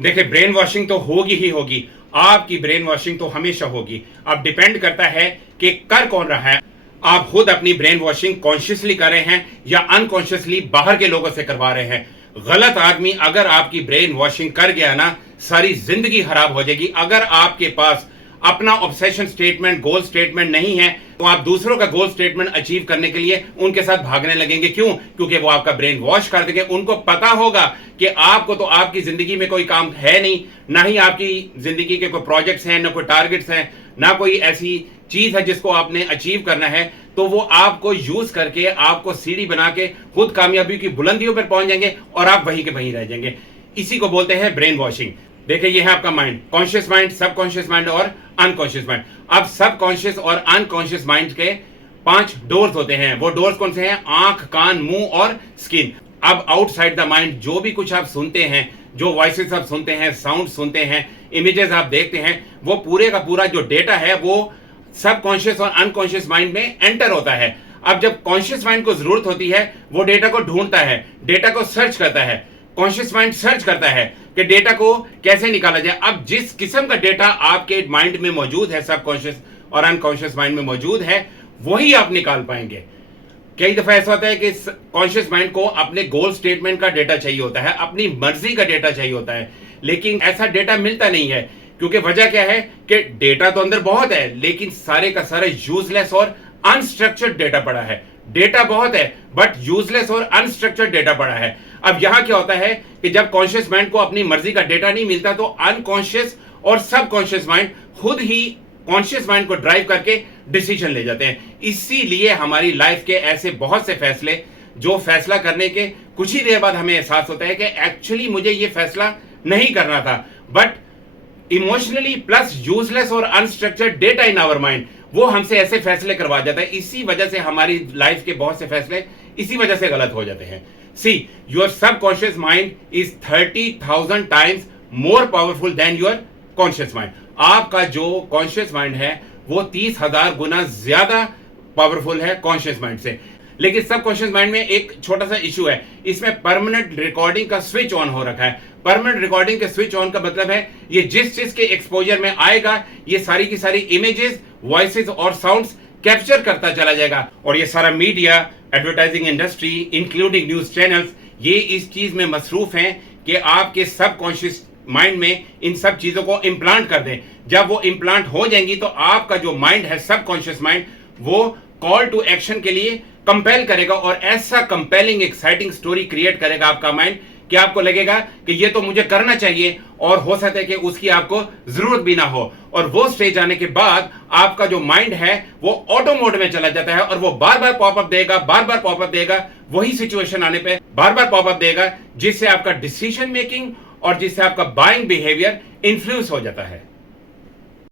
देखिए, brain washing तो होगी ही होगी। आपकी ब्रेन वॉशिंग तो हमेशा होगी। अब डिपेंड करता है कि कर कौन रहा है। आप खुद अपनी ब्रेन वॉशिंग कॉन्शियसली कर रहे हैं या अनकॉन्शियसली बाहर के लोगों से करवा रहे हैं। गलत आदमी अगर आपकी ब्रेन वॉशिंग कर गया ना, सारी जिंदगी खराब हो जाएगी। अगर आपके पास अपना ऑब्सेशन स्टेटमेंट, गोल स्टेटमेंट नहीं है, तो आप दूसरों का गोल स्टेटमेंट अचीव करने के लिए उनके साथ भागने लगेंगे। क्यों? क्योंकि वो आपका ब्रेन वॉश कर देंगे। उनको पता होगा कि आपको तो आपकी जिंदगी में कोई काम है नहीं, ना ही आपकी जिंदगी के कोई प्रोजेक्ट्स हैं, ना कोई टारगेट्स हैं, ना कोई ऐसी चीज है जिसको आपने अचीव करना है। तो वो आपको यूज करके, आपको सीढ़ी बना के खुद कामयाबी की बुलंदियों पर पहुंच जाएंगे और आप वहीं के वहीं रह जाएंगे। इसी को बोलते हैं ब्रेन वॉशिंग। देखिए, ये है आपका mind, conscious mind, subconscious mind और अनकॉन्शियस माइंड। अब सबकॉन्शियस और अनकॉन्शियस माइंड के 5 डोर्स होते हैं। वो डोर्स कौन से हैं? आंख, कान, मुंह और स्किन। अब आउटसाइड द माइंड जो भी कुछ आप सुनते हैं, जो वॉइसेस आप सुनते हैं, साउंड सुनते हैं, इमेजेस आप देखते हैं, वो पूरे का पूरा जो डेटा है वो सबकॉन्शियस और अनकॉन्शियस माइंड में एंटर होता है। अब जब कॉन्शियस माइंड को जरूरत होती है, वो डेटा को ढूंढता है, डेटा को सर्च करता है। कॉन्शियस माइंड सर्च करता है कि डेटा को कैसे निकाला जाए। अब जिस किस्म का डेटा आपके माइंड में मौजूद है, सबकॉन्शियस और अनकॉन्शियस माइंड में मौजूद है, वही आप निकाल पाएंगे। कई दफा ऐसा होता है कि कॉन्शियस माइंड को अपने गोल स्टेटमेंट का डेटा चाहिए होता है, अपनी मर्जी का डेटा चाहिए होता है, लेकिन ऐसा डेटा मिलता नहीं है। क्योंकि वजह क्या है कि डेटा तो अंदर बहुत है, लेकिन सारे का सारा यूजलेस और अनस्ट्रक्चर्ड डेटा पड़ा है। डेटा बहुत है बट यूजलेस और अनस्ट्रक्चर्ड डेटा पड़ा है। अब यहां क्या होता है कि जब कॉन्शियस माइंड को अपनी मर्जी का डेटा नहीं मिलता, तो अनकॉन्शियस और सबकॉन्शियस माइंड खुद ही कॉन्शियस माइंड को ड्राइव करके डिसीजन ले जाते हैं। इसीलिए हमारी लाइफ के ऐसे बहुत से फैसले, जो फैसला करने के कुछ ही देर बाद हमें एहसास होता है कि एक्चुअली मुझे ये फैसला नहीं करना था, बट इमोशनली प्लस यूजलेस और unstructured data in our mind वो हमसे ऐसे फैसले करवा जाता है। इसी वजह से हमारी लाइफ के बहुत से फैसले इसी वजह से गलत हो जाते हैं। See, your subconscious mind is 30,000 times more powerful than your conscious mind. आपका जो कॉन्शियस माइंड है वो 30,000 गुना ज्यादा पावरफुल है कॉन्शियस माइंड से। लेकिन सबकॉन्शियस माइंड में एक छोटा सा इशू है, इसमें परमानेंट रिकॉर्डिंग का स्विच ऑन हो रखा है। परमानेंट रिकॉर्डिंग के स्विच ऑन का मतलब है ये जिस चीज के एक्सपोजर में आएगा, ये सारी की सारी इमेजेस, वॉइसेस और साउंड्स कैप्चर करता चला जाएगा। और ये सारा media, advertising industry, including news channels, ये इस चीज में मसरूफ हैं कि आपके सबकॉन्शियस माइंड में इन सब चीजों को इम्प्लांट कर दें। जब वो इम्प्लांट हो जाएंगी तो आपका जो माइंड है, सबकॉन्शियस माइंड, वो कॉल टू एक्शन के लिए कंपेल करेगा और ऐसा कंपेलिंग एक्साइटिंग स्टोरी क्रिएट करेगा आपका माइंड कि आपको लगेगा कि ये तो मुझे करना चाहिए, और हो सकता है कि उसकी आपको जरूरत भी ना हो। और वो स्टेज आने के बाद आपका जो माइंड है वो ऑटो मोड में चला जाता है और वो बार बार पॉपअप देगा, बार बार पॉपअप देगा, वही सिचुएशन आने पे बार बार पॉपअप देगा, जिससे आपका डिसीजन मेकिंग और जिससे आपका बाइंग बिहेवियर इन्फ्लुएंस हो जाता है।